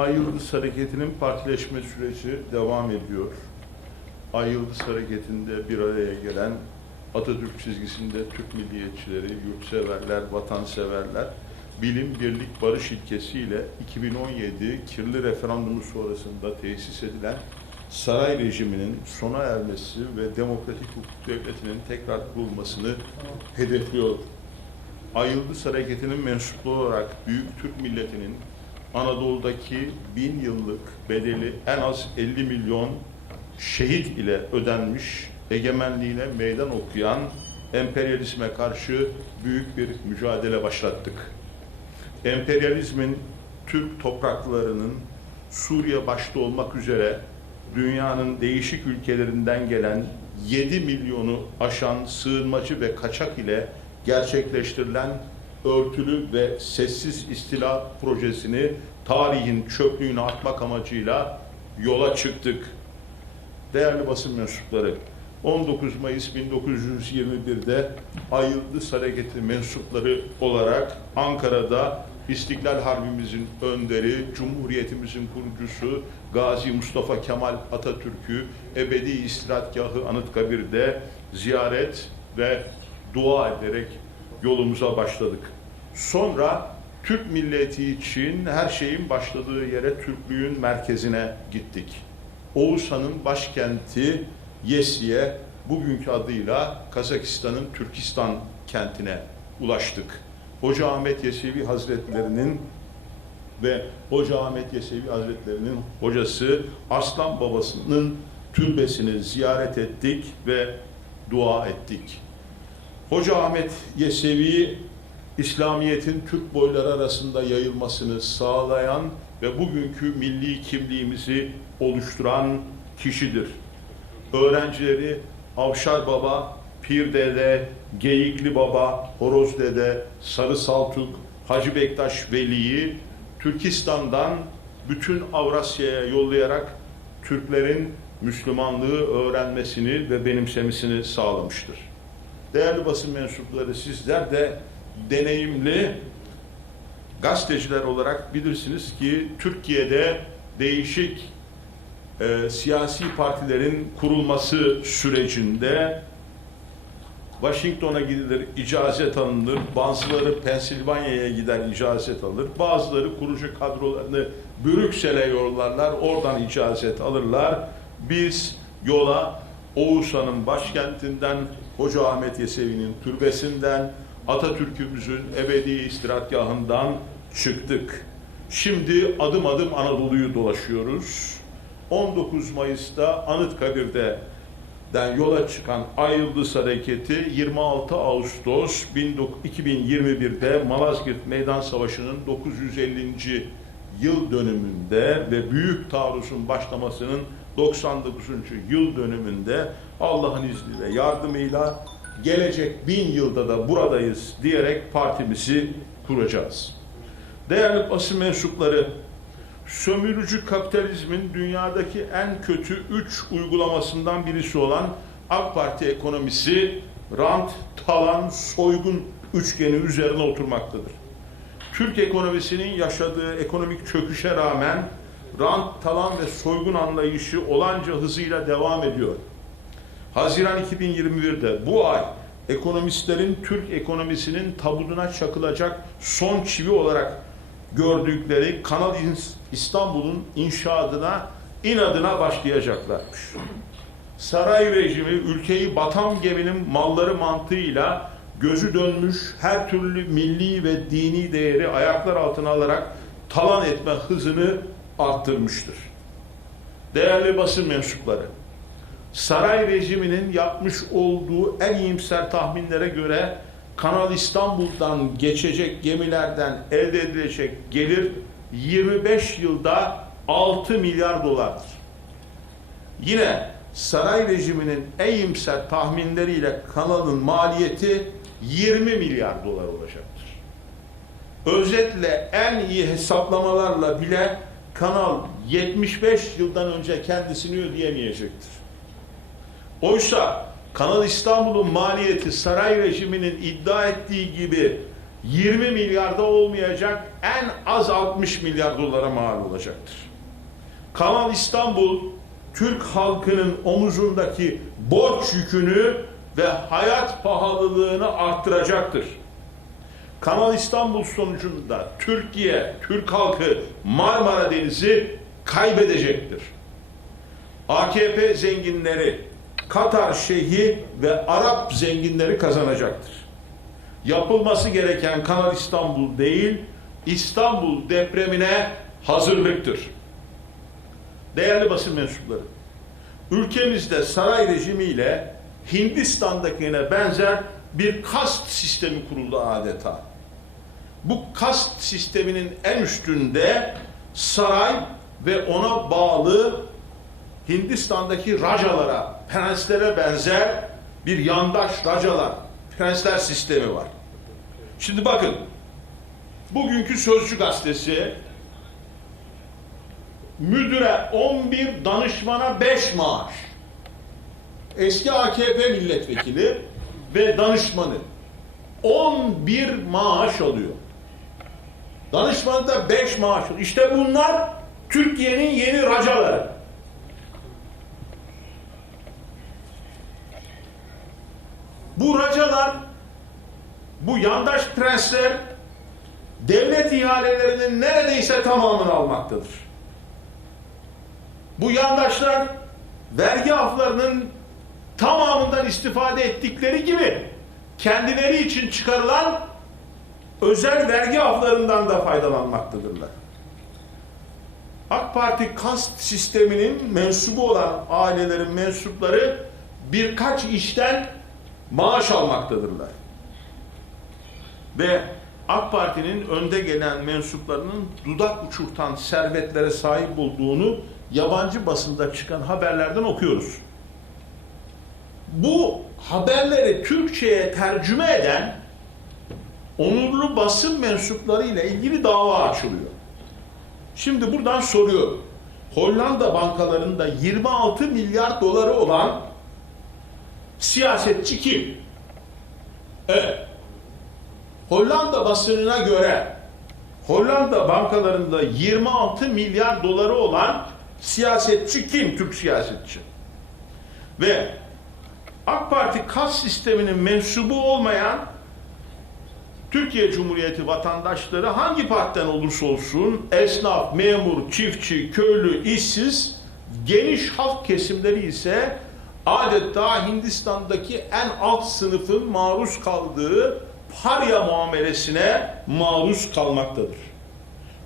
Ay Yıldız Hareketi'nin partileşme süreci devam ediyor. Ay Yıldız Hareketi'nde bir araya gelen Atatürk çizgisinde Türk milliyetçileri, yurtseverler, vatanseverler, bilim, birlik, barış ilkesiyle 2017 kirli referandumu sonrasında tesis edilen saray rejiminin sona ermesi ve demokratik hukuk devletinin tekrar kurulmasını hedefliyor. Ay Yıldız Hareketi'nin mensuplu olarak Büyük Türk milletinin Anadolu'daki bin yıllık bedeli en az 50 milyon şehit ile ödenmiş, egemenliğine meydan okuyan emperyalizme karşı büyük bir mücadele başlattık. Emperyalizmin Türk topraklarının Suriye başta olmak üzere dünyanın değişik ülkelerinden gelen 7 milyonu aşan sığınmacı ve kaçak ile gerçekleştirilen örtülü ve sessiz istila projesini tarihin çöplüğüne atmak amacıyla yola çıktık. Değerli basın mensupları, 19 Mayıs 1921'de Ay Yıldız Hareketi mensupları olarak Ankara'da İstiklal Harbimizin önderi, Cumhuriyetimizin kurucusu Gazi Mustafa Kemal Atatürk'ü ebedi istirahatgahı Anıtkabir'de ziyaret ve dua ederek yolumuza başladık. Sonra Türk milleti için her şeyin başladığı yere Türklüğün merkezine gittik. Oğuzhan'ın başkenti Yesi'ye bugünkü adıyla Kazakistan'ın Türkistan kentine ulaştık. Hoca Ahmet Yesevi Hazretlerinin ve Hoca Ahmet Yesevi Hazretlerinin hocası Aslan babasının türbesini ziyaret ettik ve dua ettik. Hoca Ahmet Yesevi İslamiyet'in Türk boyları arasında yayılmasını sağlayan ve bugünkü milli kimliğimizi oluşturan kişidir. Öğrencileri Avşar Baba, Pir Dede, Geyikli Baba, Horoz Dede, Sarı Saltuk, Hacı Bektaş Veli'yi Türkistan'dan bütün Avrasya'ya yollayarak Türklerin Müslümanlığı öğrenmesini ve benimsemesini sağlamıştır. Değerli basın mensupları sizler de deneyimli gazeteciler olarak bilirsiniz ki Türkiye'de değişik e, siyasi partilerin kurulması sürecinde Washington'a gidilir, icazet alınır. Bazıları Pensilvanya'ya gider, icazet alır. Bazıları kurucu kadrolarını Brüksel'e yollarlar, oradan icazet alırlar. Biz yola Oğuzhan'ın başkentinden, Hoca Ahmet Yesevi'nin türbesinden, Atatürk'ümüzün ebedi istirahatgahından çıktık. Şimdi adım adım Anadolu'yu dolaşıyoruz. 19 Mayıs'ta Anıtkabir'de den yola çıkan Ay Yıldız Hareketi 26 Ağustos 2021'de Malazgirt Meydan Savaşı'nın 950. yıl dönümünde ve Büyük Taarruz'un başlamasının 99. yıl dönümünde Allah'ın izniyle yardımıyla gelecek bin yılda da buradayız diyerek partimizi kuracağız. Değerli basın mensupları, sömürücü kapitalizmin dünyadaki en kötü üç uygulamasından birisi olan AK Parti ekonomisi rant, talan, soygun üçgeni üzerine oturmaktadır. Türk ekonomisinin yaşadığı ekonomik çöküşe rağmen rant, talan ve soygun anlayışı olanca hızıyla devam ediyor. Haziran 2021'de bu ay ekonomistlerin Türk ekonomisinin tabuduna çakılacak son çivi olarak gördükleri Kanal İstanbul'un inşaatına inadına başlayacaklarmış. Saray rejimi ülkeyi batan geminin malları mantığıyla gözü dönmüş her türlü milli ve dini değeri ayaklar altına alarak talan etme hızını arttırmıştır. Değerli basın mensupları, saray rejiminin yapmış olduğu en iyimser tahminlere göre Kanal İstanbul'dan geçecek gemilerden elde edilecek gelir 25 yılda 6 milyar dolardır. Yine saray rejiminin en iyimser tahminleriyle kanalın maliyeti 20 milyar dolar olacaktır. Özetle en iyi hesaplamalarla bile kanal 75 yıldan önce kendisini ödeyemeyecektir. Oysa Kanal İstanbul'un maliyeti saray rejiminin iddia ettiği gibi 20 milyarda olmayacak en az 60 milyar dolara mal olacaktır. Kanal İstanbul Türk halkının omuzundaki borç yükünü ve hayat pahalılığını arttıracaktır. Kanal İstanbul sonucunda Türkiye, Türk halkı Marmara Denizi kaybedecektir. AKP zenginleri, Katar şeyhi ve Arap zenginleri kazanacaktır. Yapılması gereken Kanal İstanbul değil, İstanbul depremine hazırlıktır. Değerli basın mensupları, ülkemizde saray rejimiyle Hindistan'dakine benzer bir kast sistemi kuruldu adeta. Bu kast sisteminin en üstünde saray ve ona bağlı Hindistan'daki racalara, prenslere benzer bir yandaş racalar, prensler sistemi var. Şimdi bakın, bugünkü Sözcü Gazetesi müdüre 11, danışmana 5 maaş. Eski AKP milletvekili ve danışmanı 11 maaş alıyor. Danışmanı da 5 maaş alıyor. İşte bunlar Türkiye'nin yeni racaları. Bu racalar, bu yandaş prensler devlet ihalelerinin neredeyse tamamını almaktadır. Bu yandaşlar vergi aflarının tamamından istifade ettikleri gibi kendileri için çıkarılan özel vergi aflarından da faydalanmaktadırlar. AK Parti kast sisteminin mensubu olan ailelerin mensupları birkaç işten maaş almaktadırlar. Ve AK Parti'nin önde gelen mensuplarının dudak uçurtan servetlere sahip olduğunu yabancı basında çıkan haberlerden okuyoruz. Bu haberleri Türkçe'ye tercüme eden onurlu basın mensupları ile ilgili dava açılıyor. Şimdi buradan soruyorum. Hollanda bankalarında 26 milyar doları olan siyasetçi kim? Evet. Hollanda basınına göre Hollanda bankalarında 26 milyar doları olan siyasetçi kim? Türk siyasetçi. Ve AK Parti kas sisteminin mensubu olmayan Türkiye Cumhuriyeti vatandaşları hangi partiden olursa olsun esnaf, memur, çiftçi, köylü, işsiz geniş halk kesimleri ise adeta Hindistan'daki en alt sınıfın maruz kaldığı parya muamelesine maruz kalmaktadır.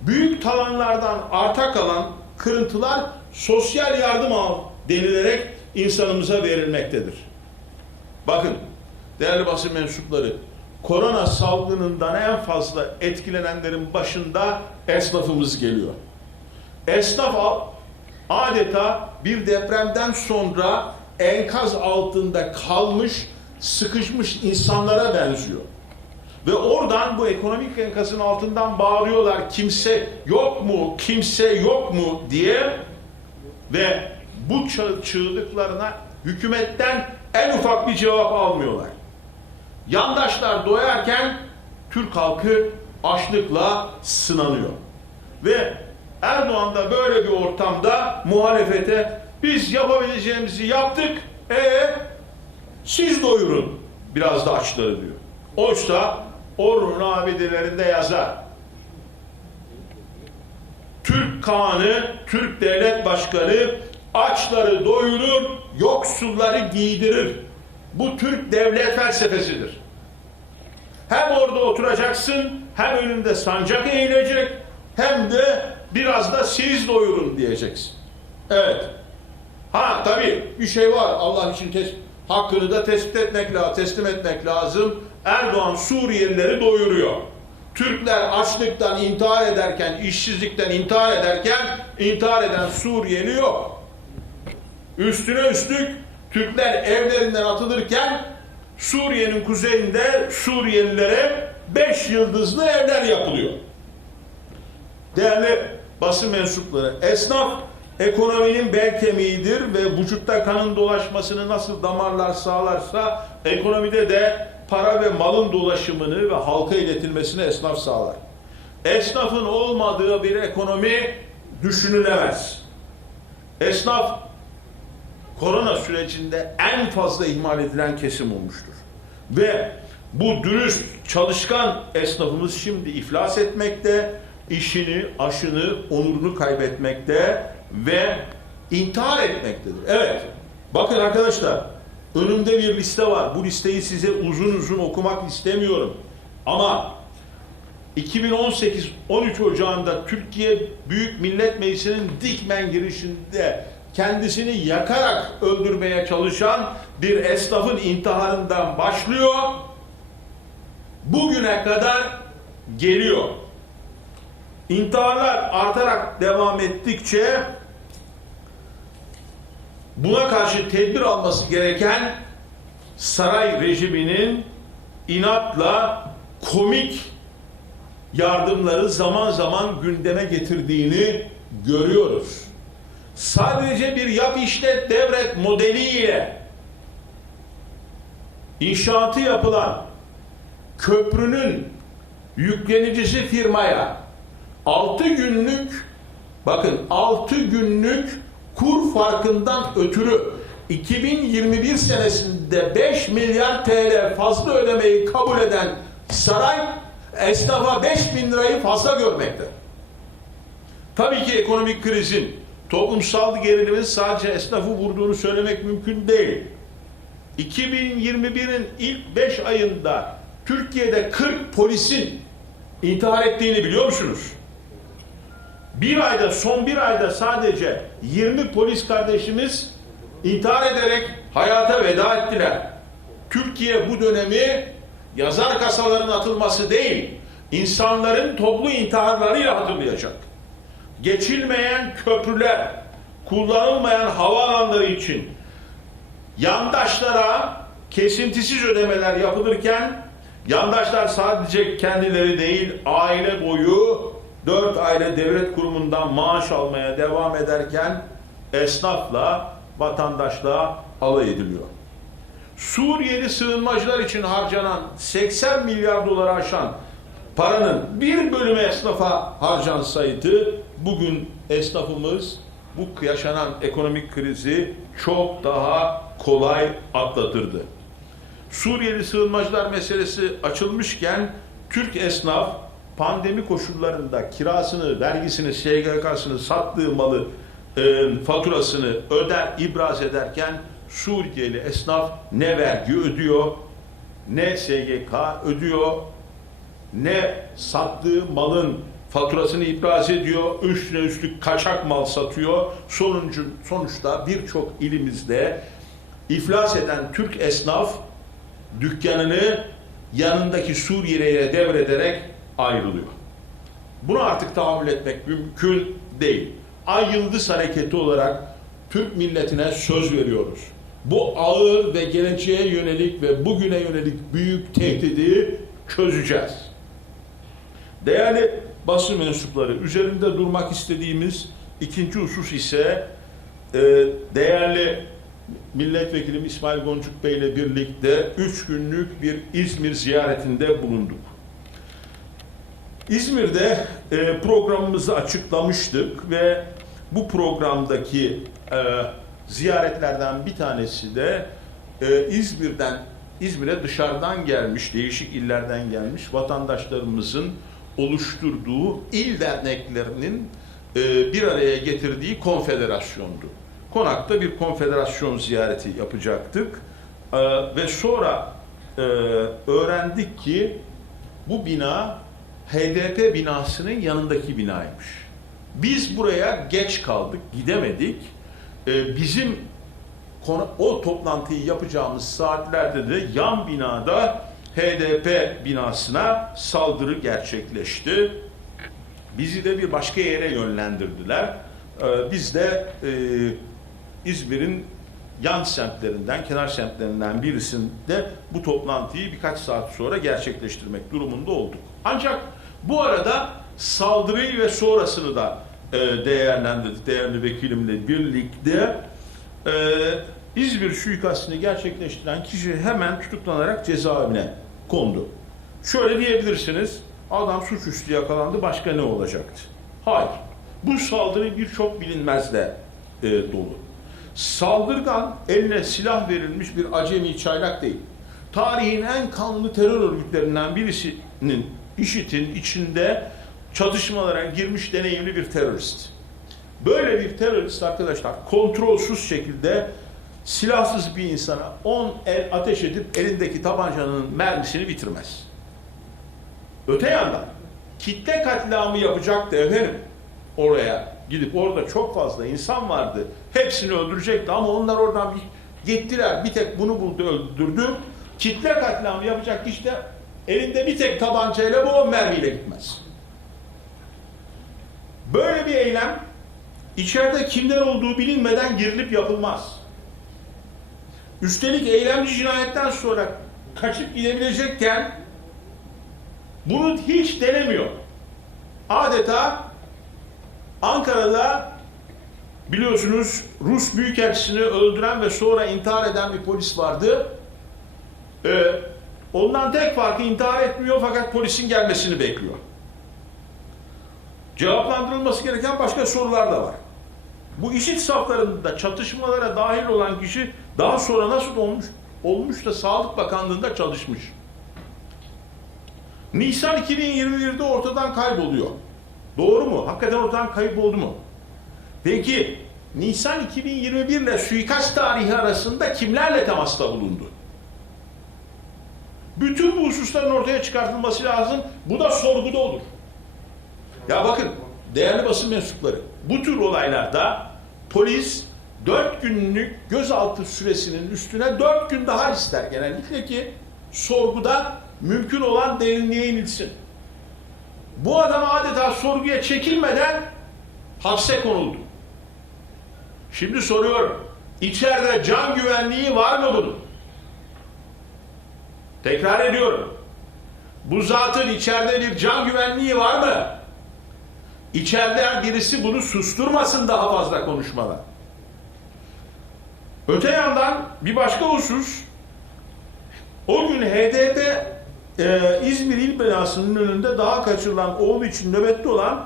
Büyük talanlardan arta kalan kırıntılar sosyal yardım al denilerek insanımıza verilmektedir. Bakın değerli basın mensupları korona salgınından en fazla etkilenenlerin başında esnafımız geliyor. Esnaf adeta bir depremden sonra enkaz altında kalmış, sıkışmış insanlara benziyor. Ve oradan bu ekonomik enkazın altından bağırıyorlar kimse yok mu, kimse yok mu diye ve bu çığ çığlıklarına hükümetten en ufak bir cevap almıyorlar. Yandaşlar doyarken Türk halkı açlıkla sınanıyor. Ve Erdoğan da böyle bir ortamda muhalefete biz yapabileceğimizi yaptık. E siz doyurun biraz da açları diyor. Oysa Orhun abidelerinde yazar. Türk Kağan'ı, Türk Devlet Başkanı açları doyurur, yoksulları giydirir. Bu Türk devlet felsefesidir. Hem orada oturacaksın, hem önünde sancak eğilecek, hem de biraz da siz doyurun diyeceksin. Evet. Ha tabii bir şey var. Allah için tes hakkını da tespit etmek lazım, teslim etmek lazım. Erdoğan Suriyelileri doyuruyor. Türkler açlıktan intihar ederken, işsizlikten intihar ederken intihar eden Suriyeli yok. Üstüne üstlük Türkler evlerinden atılırken Suriye'nin kuzeyinde Suriyelilere beş yıldızlı evler yapılıyor. Değerli basın mensupları, esnaf ekonominin bel kemiğidir ve vücutta kanın dolaşmasını nasıl damarlar sağlarsa ekonomide de para ve malın dolaşımını ve halka iletilmesini esnaf sağlar. Esnafın olmadığı bir ekonomi düşünülemez. Esnaf korona sürecinde en fazla ihmal edilen kesim olmuştur. Ve bu dürüst, çalışkan esnafımız şimdi iflas etmekte, işini, aşını, onurunu kaybetmekte ve intihar etmektedir. Evet, bakın arkadaşlar, önümde bir liste var. Bu listeyi size uzun uzun okumak istemiyorum. Ama 2018 13 Ocağı'nda Türkiye Büyük Millet Meclisi'nin Dikmen girişinde kendisini yakarak öldürmeye çalışan bir esnafın intiharından başlıyor. Bugüne kadar geliyor. İntiharlar artarak devam ettikçe buna karşı tedbir alması gereken saray rejiminin inatla komik yardımları zaman zaman gündeme getirdiğini görüyoruz. Sadece bir yap işlet devret modeliyle inşaatı yapılan köprünün yüklenicisi firmaya 6 günlük bakın 6 günlük kur farkından ötürü 2021 senesinde 5 milyar TL fazla ödemeyi kabul eden saray esnafa 5 bin lirayı fazla görmekte. Tabii ki ekonomik krizin, toplumsal gerilimin sadece esnafı vurduğunu söylemek mümkün değil. 2021'in ilk 5 ayında Türkiye'de 40 polisin intihar ettiğini biliyor musunuz? Bir ayda, son bir ayda sadece 20 polis kardeşimiz intihar ederek hayata veda ettiler. Türkiye bu dönemi yazar kasaların atılması değil, insanların toplu intiharlarıyla hatırlayacak. Geçilmeyen köprüler, kullanılmayan havaalanları için yandaşlara kesintisiz ödemeler yapılırken yandaşlar sadece kendileri değil aile boyu dört aile devlet kurumundan maaş almaya devam ederken esnafla vatandaşla alay ediliyor. Suriyeli sığınmacılar için harcanan 80 milyar doları aşan paranın bir bölümü esnafa harcansaydı bugün esnafımız bu yaşanan ekonomik krizi çok daha kolay atlatırdı. Suriyeli sığınmacılar meselesi açılmışken Türk esnaf pandemi koşullarında kirasını, vergisini, SGK'sını, sattığı malı, e, faturasını öder, ibraz ederken Suriyeli esnaf ne vergi ödüyor, ne SGK ödüyor, ne sattığı malın faturasını ibraz ediyor, üstüne üstlük kaçak mal satıyor. Sonuncu, sonuçta birçok ilimizde iflas eden Türk esnaf dükkanını yanındaki Suriyeli'ye devrederek ayrılıyor. Bunu artık tahammül etmek mümkün değil. Ay Yıldız Hareketi olarak Türk milletine söz veriyoruz. Bu ağır ve geleceğe yönelik ve bugüne yönelik büyük tehdidi çözeceğiz. Değerli basın mensupları, üzerinde durmak istediğimiz ikinci husus ise e, değerli milletvekilim İsmail Goncuk Bey ile birlikte üç günlük bir İzmir ziyaretinde bulunduk. İzmir'de e, programımızı açıklamıştık ve bu programdaki e, ziyaretlerden bir tanesi de e, İzmir'den İzmir'e dışarıdan gelmiş, değişik illerden gelmiş vatandaşlarımızın oluşturduğu il derneklerinin e, bir araya getirdiği konfederasyondu. Konakta bir konfederasyon ziyareti yapacaktık E, ve sonra e, öğrendik ki bu bina HDP binasının yanındaki binaymış. Biz buraya geç kaldık, gidemedik. E, bizim o toplantıyı yapacağımız saatlerde de yan binada HDP binasına saldırı gerçekleşti. Bizi de bir başka yere yönlendirdiler. Ee, biz de e, İzmir'in yan semtlerinden, kenar semtlerinden birisinde bu toplantıyı birkaç saat sonra gerçekleştirmek durumunda olduk. Ancak bu arada saldırıyı ve sonrasını da e, değerlendirdik değerli vekilimle birlikte. E, İzmir suikastini gerçekleştiren kişi hemen tutuklanarak cezaevine kondu. Şöyle diyebilirsiniz, adam suçüstü yakalandı, başka ne olacaktı? Hayır. Bu saldırı birçok bilinmezle e, dolu. Saldırgan eline silah verilmiş bir acemi çaylak değil. Tarihin en kanlı terör örgütlerinden birisinin IŞİD'in içinde çatışmalara girmiş deneyimli bir terörist. Böyle bir terörist arkadaşlar kontrolsüz şekilde silahsız bir insana 10 el ateş edip elindeki tabancanın mermisini bitirmez. Öte yandan kitle katliamı yapacaktı efendim oraya gidip orada çok fazla insan vardı. Hepsini öldürecekti ama onlar oradan bir gittiler. Bir tek bunu buldu öldürdü. Kitle katliamı yapacak kişi de elinde bir tek tabancayla bu on mermiyle gitmez. Böyle bir eylem içeride kimler olduğu bilinmeden girilip yapılmaz. Üstelik eylemci cinayetten sonra kaçıp gidebilecekken bunu hiç denemiyor. Adeta Ankara'da biliyorsunuz Rus Büyükelçisini öldüren ve sonra intihar eden bir polis vardı. Ee, ondan tek farkı intihar etmiyor fakat polisin gelmesini bekliyor. Cevaplandırılması gereken başka sorular da var. Bu işit saflarında çatışmalara dahil olan kişi daha sonra nasıl olmuş? Olmuş da Sağlık Bakanlığı'nda çalışmış. Nisan 2021'de ortadan kayboluyor. Doğru mu? Hakikaten ortadan kayboldu mu? Peki Nisan 2021 ile suikast tarihi arasında kimlerle temasta bulundu? Bütün bu hususların ortaya çıkartılması lazım. Bu da sorguda olur. Ya bakın değerli basın mensupları bu tür olaylarda polis 4 günlük gözaltı süresinin üstüne 4 gün daha ister genellikle ki sorguda mümkün olan derinliğe inilsin. Bu adam adeta sorguya çekilmeden hapse konuldu. Şimdi soruyorum. İçeride can güvenliği var mı bunun? Tekrar ediyorum. Bu zatın içeride bir can güvenliği var mı? İçeriden birisi bunu susturmasın daha fazla konuşmalar. Öte yandan bir başka husus, o gün HDP e, İzmir İl Binası'nın önünde daha kaçırılan oğlu için nöbette olan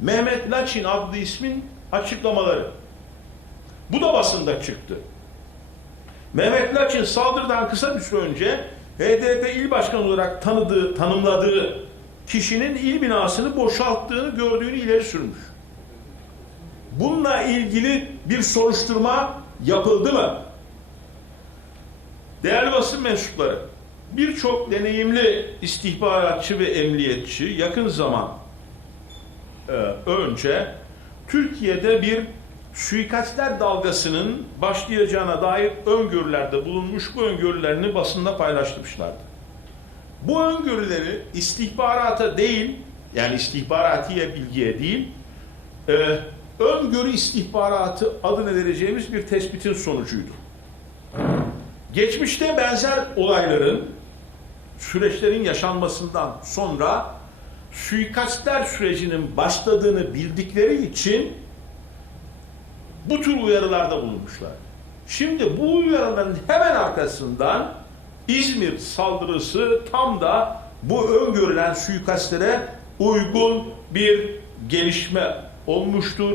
Mehmet Laçin adlı ismin açıklamaları. Bu da basında çıktı. Mehmet Laçin saldırıdan kısa bir süre önce HDP il başkanı olarak tanıdığı, tanımladığı kişinin il binasını boşalttığını gördüğünü ileri sürmüş. Bununla ilgili bir soruşturma yapıldı mı? Değerli basın mensupları, birçok deneyimli istihbaratçı ve emniyetçi yakın zaman e, önce Türkiye'de bir suikastler dalgasının başlayacağına dair öngörülerde bulunmuş bu öngörülerini basında paylaşmışlardı. Bu öngörüleri istihbarata değil, yani istihbaratiye bilgiye değil, e, öngörü istihbaratı adını vereceğimiz bir tespitin sonucuydu. Geçmişte benzer olayların, süreçlerin yaşanmasından sonra suikastler sürecinin başladığını bildikleri için bu tür uyarılarda bulunmuşlar. Şimdi bu uyarıların hemen arkasından İzmir saldırısı tam da bu öngörülen suikastlere uygun bir gelişme olmuştur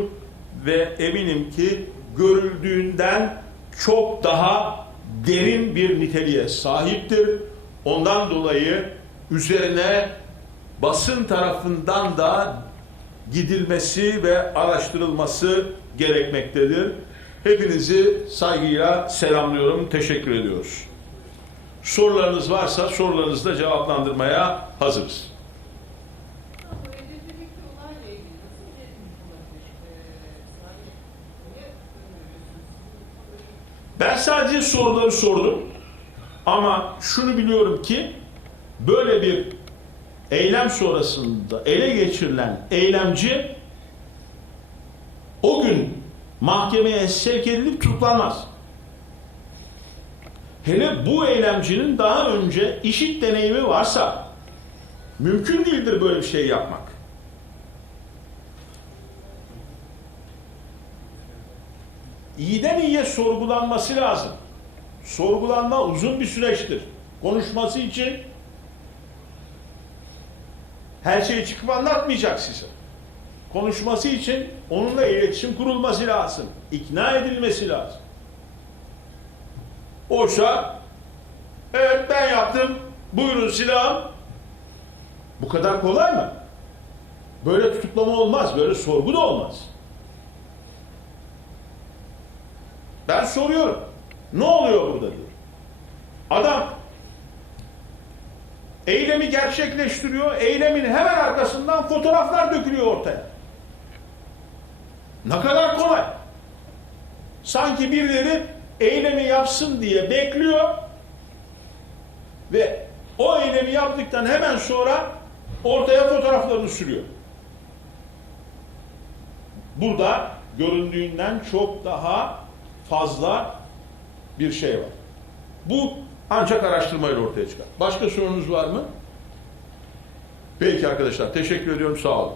ve eminim ki görüldüğünden çok daha derin bir niteliğe sahiptir. Ondan dolayı üzerine basın tarafından da gidilmesi ve araştırılması gerekmektedir. Hepinizi saygıyla selamlıyorum, teşekkür ediyoruz. Sorularınız varsa sorularınızı da cevaplandırmaya hazırız. Bu Edirne'deki olayla ilgili nasıl bir tepkiniz olabilir? Ee, Salih, niye öngörüyorsunuz? Ben sadece soruları sordum. Ama şunu biliyorum ki böyle bir eylem sonrasında ele geçirilen eylemci o gün mahkemeye sevk edilip tutuklanmaz. Hele bu eylemcinin daha önce işit deneyimi varsa mümkün değildir böyle bir şey yapmak. İyiden iyiye sorgulanması lazım. Sorgulanma uzun bir süreçtir. Konuşması için her şeyi çıkıp anlatmayacak size. Konuşması için onunla iletişim kurulması lazım. ikna edilmesi lazım. Oysa evet ben yaptım. Buyurun silahım. Bu kadar kolay mı? Böyle tutuklama olmaz. Böyle sorgu da olmaz. Ben soruyorum. Ne oluyor burada diyor. Adam eylemi gerçekleştiriyor. Eylemin hemen arkasından fotoğraflar dökülüyor ortaya. Ne kadar kolay. Sanki birileri eylemi yapsın diye bekliyor ve o eylemi yaptıktan hemen sonra ortaya fotoğraflarını sürüyor. Burada göründüğünden çok daha fazla bir şey var. Bu ancak araştırmayla ortaya çıkar. Başka sorunuz var mı? Peki arkadaşlar teşekkür ediyorum sağ olun.